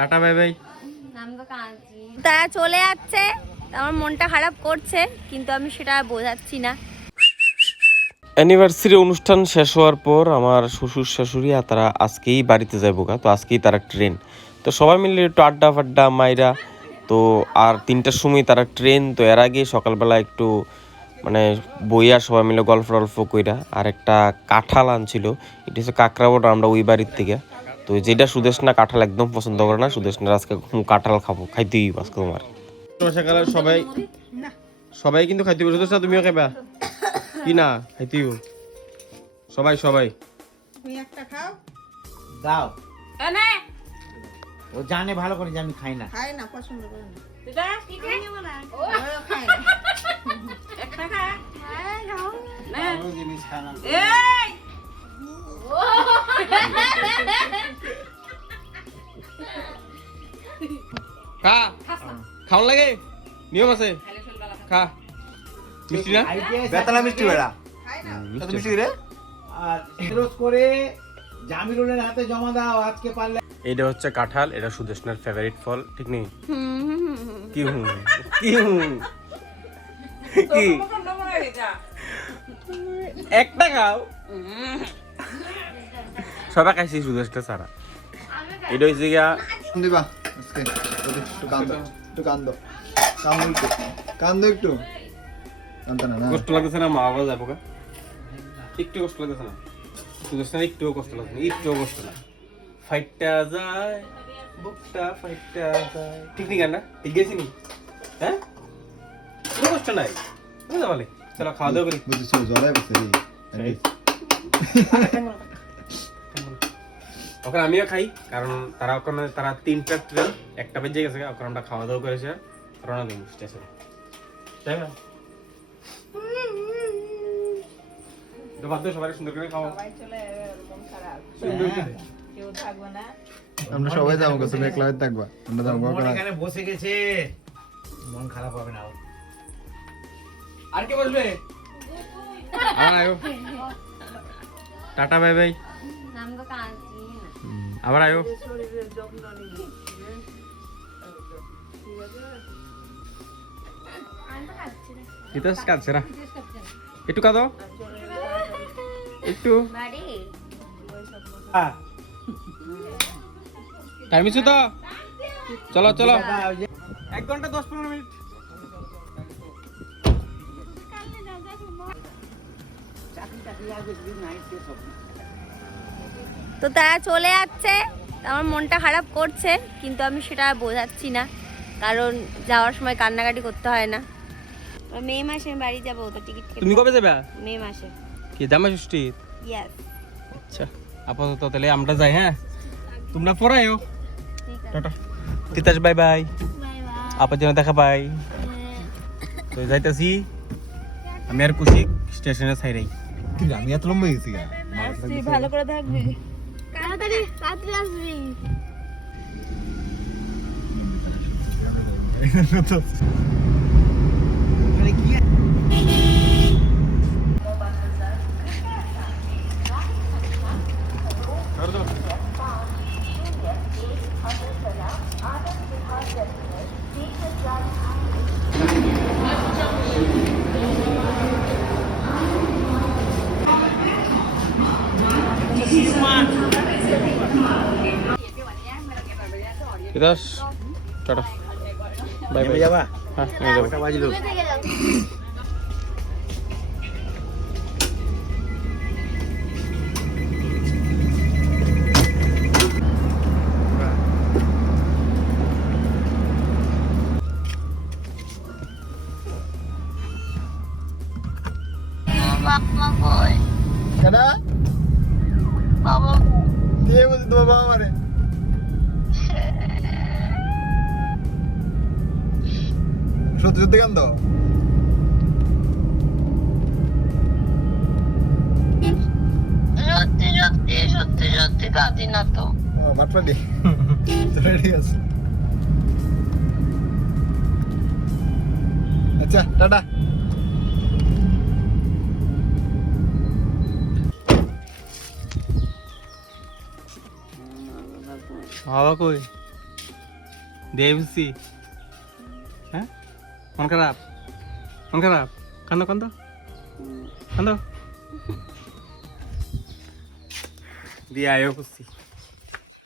Tata bye bye. তারা চলে যাচ্ছে, আমার মনটা খারাপ করছে, কিন্তু আমি সেটা বোঝাচ্ছি না। অ্যানিভার্সারি অনুষ্ঠান শেষ হওয়ার পর আমার শ্বশুর শাশুড়ি আর তারা আজকেই বাড়িতে যাবো গা, তো আজকেই তারা ট্রেন। তো সবাই মিলে একটু আড্ডা ফাড্ডা মাইরা, তো আর 3টার সময় তারা ট্রেন। তো এর আগে সকালবেলা একটু মানে বইয়া সবাই মিলে গল্প টল্প কইরা আর একটা কাঁঠাল আনছিল, এটা হচ্ছে কাঁকড়াবড়, আমরা ওই বাড়ির থেকে। তো যেটা সুদেশনা কাঁঠাল একদম পছন্দ করে না, সুদেশনার আজকে কাঁঠাল খাবো, খাইতেই আজকে তোমার সবাই সবাই কিন্তু খাইতে হবে। সুদেশনা তুমিও খাইবা কি না? খাইতেই সবাই সবাই তুমি একটা খাও। দাও ও জানে ভালো করে যে আমি খাই না। খাই না, পছন্দ করে না। জিনিস খায় না। খা, খাওয়ান লাগে, নিয়ম আছে। খা, মিষ্টি না? বেতলা মিষ্টি বেড়া মিষ্টি। মিষ্টি রে। আর রোজ করে জামিরুলের হাতে জমা দাও আজকে পারলে। এইটা হচ্ছে কাঁঠাল, এটা সুদেশনার ফেভারিট ফল, ঠিক নেই? কি হুম কি হুম কি একটা খাও, সবাই খাইছি সুদেশটা ছাড়া। এটা হচ্ছে গিয়া দিবা আজকে একটু কান্দো, একটু কান্দো, কান্দো একটু, কান্দো একটু, কান্দো না। কষ্ট লাগতেছে না? মা বাবা যাবো গা, একটু কষ্ট লাগতেছে না? সুদেশনার একটুও কষ্ট লাগছে না, একটুও কষ্ট না। ফাইটটা যায় বুকটা, ফাইটটা যায়, ঠিক নি গান না? ঠিক গেছি নি? হ্যাঁ, কোনো কষ্ট নাই। বুঝতে পারলে? চলো খাওয়া দাওয়া করি। বুঝেছো, জ্বরে গেছে রে। ওখানে আমিও খাই, কারণ তারা ওখানে তারা 3টা ট্রেন, 1টা বেজে গেছে, ওখানে আমরা খাওয়া দাওয়া করেছি, রওনা দিন স্টেশনে, তাই না? তো বাধ্য সবাই সুন্দর করে খাওয়া। কেউ থাকবে না। আমরা সবাই যাবো, তুমি একলা থাকবা, আমরা যাবো। মন এখানে বসে গেছে, মন খারাপ হবে না। আর কে বসবে? আবার আয়ো, টাটা বাই বাই, আবার আয়ো। শরীরের যত্ন নিবি। ইতাস কাছে রা, একটু কাঁদো, একটু টাইম আছে তো, চলো চলো, 1 ঘন্টা 10-15 মিনিট। তো তারা চলে যাচ্ছে, আমার মনটা খারাপ করছে, কিন্তু আমি সেটা বোঝাচ্ছি না, কারণ যাওয়ার সময় কান্নাকাটি করতে হয় না। মে মাসে আমি বাড়ি যাবো, তো টিকিট তুমি কবে যাবে? মে মাসে। কি জামাই ষষ্ঠী? ইয়েস। আচ্ছা, আপাতত তাহলে আমরা যাই, হ্যাঁ? তোমরা পড়াইও, ঠিক আছে, tata. Titas bye bye, bye bye. আপার জন্য দেখা পাই। তো যাইতাছি আমি আর কুশিক স্টেশনে ছাইরাই। আমি এত লম্বা গেছি গা। আসছি, ভালো করে থাকবি। তাড়াতাড়ি রাত্রে আসবি। Titas tata bye bye. যাবা? হ্যাঁ, আমি যাবো। বাজলো। কেডা? দিয়ে বলছি তোমার বাবা মারে। সত্যি সত্যি কান্দো? সত্যি সত্যি সত্যি সত্যি কাঁদি না তো। মাটপাটি ঠিক আছে। আচ্ছা, টাটা। বাবা কই? দিয়ে বুঝছি হ্যাঁ মন খারাপ কান্দো দিয়ে আয়ো খুশি